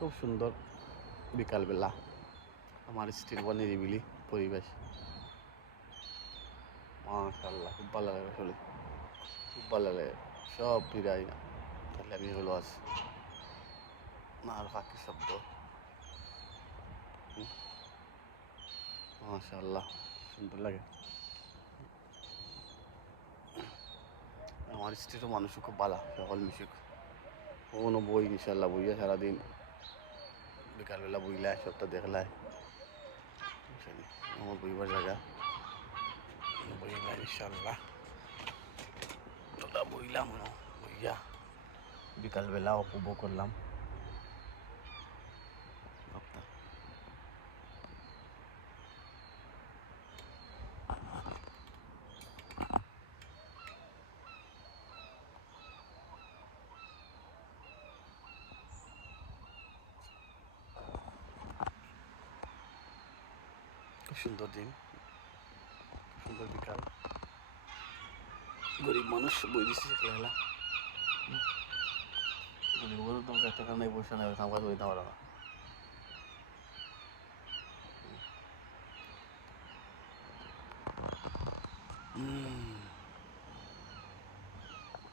খুব সুন্দর বিকালবেলা আমার স্ত্রীর নিরিবিলি পরিবেশ। মাশাআল্লাহ, খুব ভালো লাগে আসলে, খুব ভালো লাগে। সব বিদায় না তাহলে আমি হলো আছি না, আর পাখির শব্দ। মাশাআল্লাহ, সুন্দর লাগে। আমার স্ত্রীরও মানুষও খুব ভালো, সকল মিশুক কোনো বই ইনশাল্লাহ বইয়া সারাদিন বিকালবেলা বইলায় সবটা দেখলায়। আমার বইবার জায়গা বইলা ইনশাল্লাহ ওটা বইলাম বইয়া বিকালবেলা উপভোগ করলাম। খুব সুন্দর দিন, সুন্দর বিকাল। গরিব মানুষ বই দিচ্ছে খেলা, গরিব তো একটা কারণে বসে নেই, কামকাজ করতে পারে না।